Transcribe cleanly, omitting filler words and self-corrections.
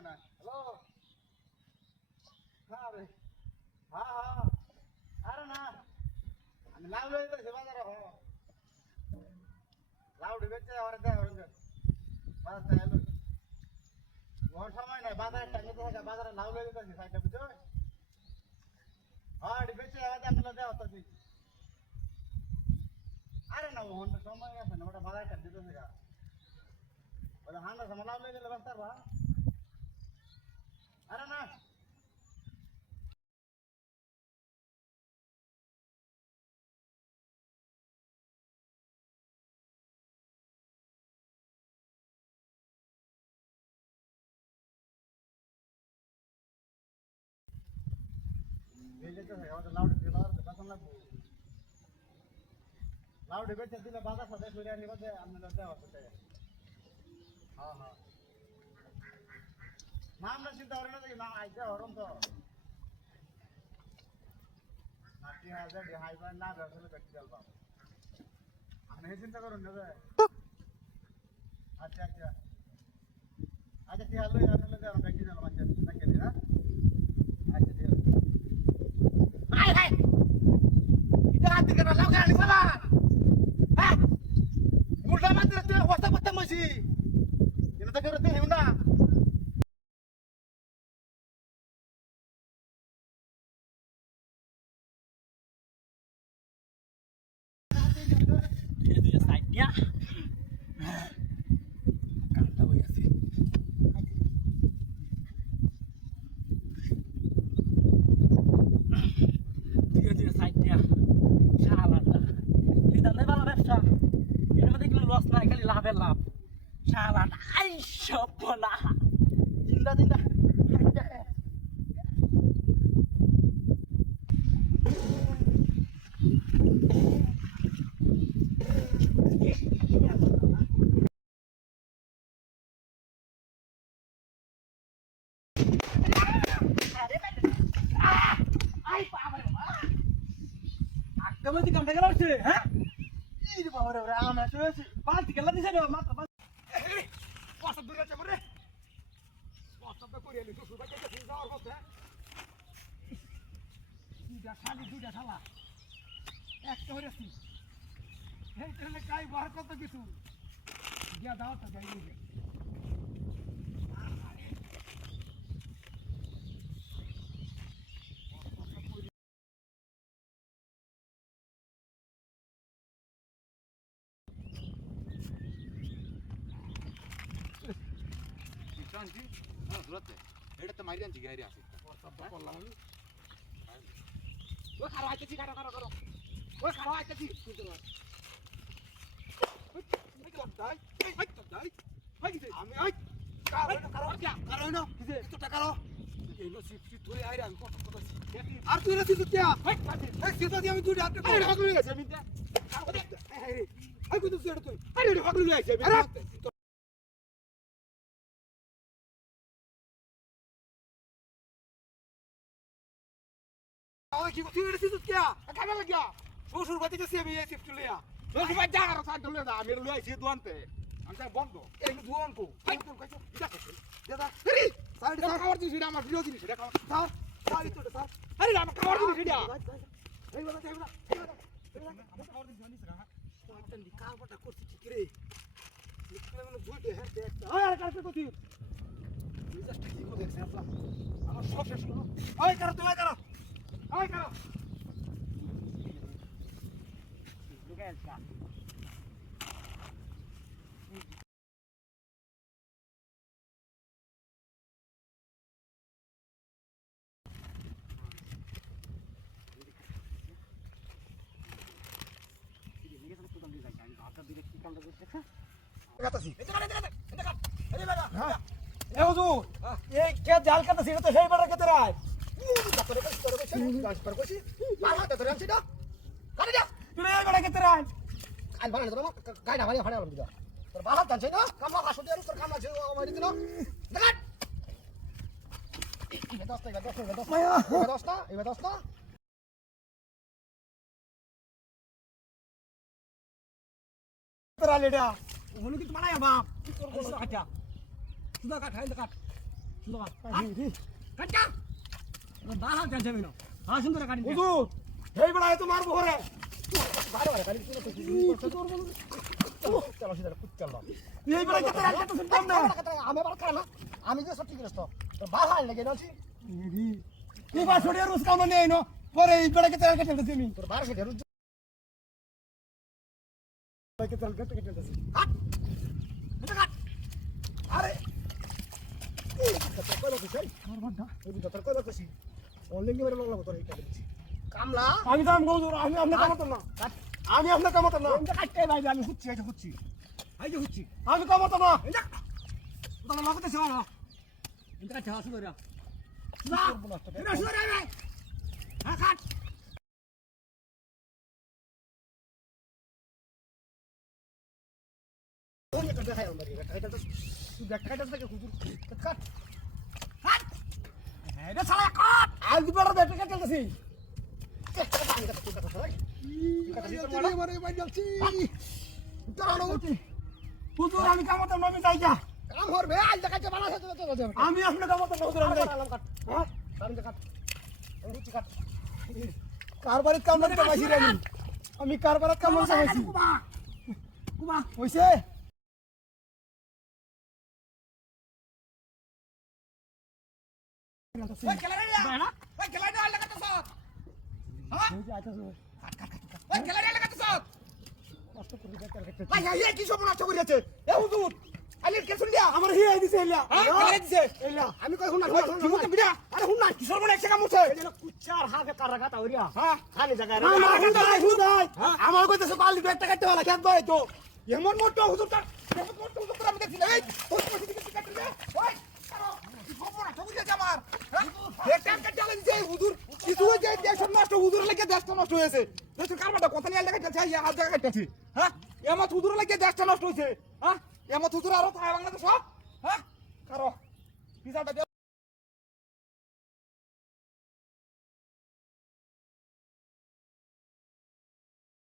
সময় নাই। হ্যালো আরে হ্যাঁ হ্যাঁ আরে না আমি লাউ লই যাচ্ছি বাজারে লাউ ঢুকেছে আর দেখ বাজার থেকে এলো ওর সময় নাই বাজারে টাকা থেকে বাজারে লাউ লই যাচ্ছি সাইডটা বুঝছো হ্যাঁ ঢুকেছে আর দেখ দেওয়া তো আরে না ওর সময় আছে না ওটা বাজারে টাকা দিতেছে গা ওটা হান্ডা সময় লাউ লই গেলে বাস্তার বা আরে না लाउड बेच दिले बागा सदे फिरे नि बदे हमने लते होते हां हां नाम न चिंता होरे ना ना आइते होरम तो नाटी हाजे हाई बार ना रसले बेटी चल बा हमने चिंता करो ना अच्छा अच्छा अच्छा ती हालो यार ले जा बेटी चल माचे संगे ना अच्छा ती हाय हाय इधर आते के लगा गाड़ी वाला मुर्दा मात्र ते वस्ता पत्ता मशी इन त करते हेउ ना ये दे साइड या कांटा हो यासी ये साइड या শালা এটা নেই ভালো ব্যবসা এর মধ্যে কোনো লস নাই খালি লাভের লাভ শালা আই সবনা জিন্দা জিন্দা আই বাবা আক্রমণটি কামটা গেল হ্যাঁ এই রে বাবা রে আমরা তো পাঁচ গেল দিছে না মাত্র কত দূর আছে রে কত করে এলি তো সুবা থেকে ফিরে যাওয়ার কথা দুইটা শালা একটা হইরাছি এই ট্রেনে কাই বার কত কিছু গিয়া দাও তো যাই রে Sanji, no, durate. Era te marian jigari asik. সব করলাম আমি ওই খারাপ আইতেছি কারো ওই খারাপ আইতেছি শুনতে পার এই কত দাই আমি আই কারো না কিছে তো টাকা লো এই নো সিফটি ধরে আইরা আমি কত আর তুই রে তুই কে এই সিটা দিয়ে আমি দুইটা হাতে আরে ভাগ লই গেছে আমি এই কই তুই সেটা তুই আরে ভাগ লই গেছে আমি ওই কি তুই রেছিস কি কাটা লাগিয়া শ্বশুর বাড়ি গেছি আমি এই শিফট লইয়া শ্বশুর বাড়ি যা আর সাইড লইয়া না আমি লইয়া আইছি দোয়ানতে আমি তাই বন্ধ এই দোয়ান কো কোন কইছো এটা কইছো দাদা আরে সাইড খাবার দিছি এটা আমার প্রিয় জিনিস এটা খাবার স্যার সাইড তো স্যার আরে আমার খাবার দিছি এটা এই বাবা এই বাবা আমার খাবার দিছি জানিস না তোর দি কালবাটা করছিস কি রে নিকলে মানে দুইটা হ্যাঁ একটা আরে কালকে কইছি তুই জাস্ট কি কো দেখছ আমার সব শেষ হলো ওই করো তুমি করো ওই করো Lugaska. এ হুজুর এই কে জাল কাটা ছিল তো সেই বড় কে তোরা তারপরে ট্রান্সফার করছি মাথা তো ধরে আনছি না কাটে যা তুই এই বড় কে তোরা আল বানালে তোরা গায়না ভাড়া ভাড়া দিবা তোর বাহাত জানছে না কামলা কাশো দিয়ে তোর কামলা ছিল আমার দিন দেখাট এই দস্তা এই দস্তা তোরা লেডা ওগুলো কি মানায় বাপ কি করছিস কাটা সুদা কাট হাইল কাট কাটা বাহা যাবে না হ্যাঁ সুন্দর কাটি হুজুর এই বেলা এত মারবো ঘরে এই বেলা কত রাখতে তো শুনতাম না আমি যে সত্যি গেছ তো বাহা লেগে যাচ্ছি তুই বা ছড়িয়ে রোজ কাম নেই নো পরে এই বেলা কত রাখতে চলতেছি আমি তোর 1200 টাকা রোজ কত রাখতে চলতেছি কাট এটা কাট আরে কই লাগছিস আমার বাড্ডা এই তোর কই লাগছিস অনলাইনে মেরে লাগলাম তোর এইটা দিচ্ছি কামলা আমি তো হুজুর আমি আপনার কামতাম না আমি আপনার কামতাম না এটা কাটতে ভাই আমি হুচ্ছি এই যে হুচ্ছি আমি কামতাম না এটা তোমার লাগতে চাও না এটা কাটতে হাসু করে না এটা শুনে রে ভাই হ্যাঁ কাট কোন একটা দেখাই আমার এটা তো তুই দেখাইটা থেকে হুজুর কাট কাট এটা শালা কাট আজ বেলা দেখতে কে চলতেছি হুজুর আমি কামতাম না আমি যাই যা কাম করবে আজ দেখাইতে বানাছে তো আমি আপনার কামতাম না হুজুর আমি যাই কাট হ্যাঁ কাট কাট হুচ্ছি কাট কারবারের কাম না পাইছি রে আমি কারবারের কাম না পাইছি কুমা হইছে ওই খেলারে না ওই খেলারে আল লাগাতেছ হ্যাঁ হইছে আইতাছে ওই খেলারে লাগাতেছ কষ্ট করে দেখতে ভাই এই কি সব নষ্ট করিয়াছে এ হুজুর আলির কে শুনলিয়া আমার হি আই দিছে এলা হ্যাঁ খেলারে দিছে এলা আমি কই হুন না কি বিড়া আরে হুন না কি সব না একটা কাম হচ্ছে এই যে কুচ্চার হাতে কার রাখা তাওরিয়া হ্যাঁ খালি জায়গা না না হুদাই আমার কইতেছে বালি একটা কাটতে वाला খেত দই তো এমন মোটো হুজুর তার এমন মোটো হুজুর আমি দেখছি এই ওই পয়সা দিকে কাটতে দে ওই কি খবর না তুমি যে আমার হ্যাঁ একটা কাটতে লাগি যে হুজুর কিছু যে দেশ নষ্ট হুজুর লাগে দেশ নষ্ট হয়েছে দেশের কারবারটা কত নিয়ে লাগা যাচ্ছে এই হাত জায়গা কাটতেছি হ্যাঁ এমন হুজুর লাগে দেশটা নষ্ট হয়েছে হ্যাঁ এমন হুজুর আর তাই বাংলাদেশ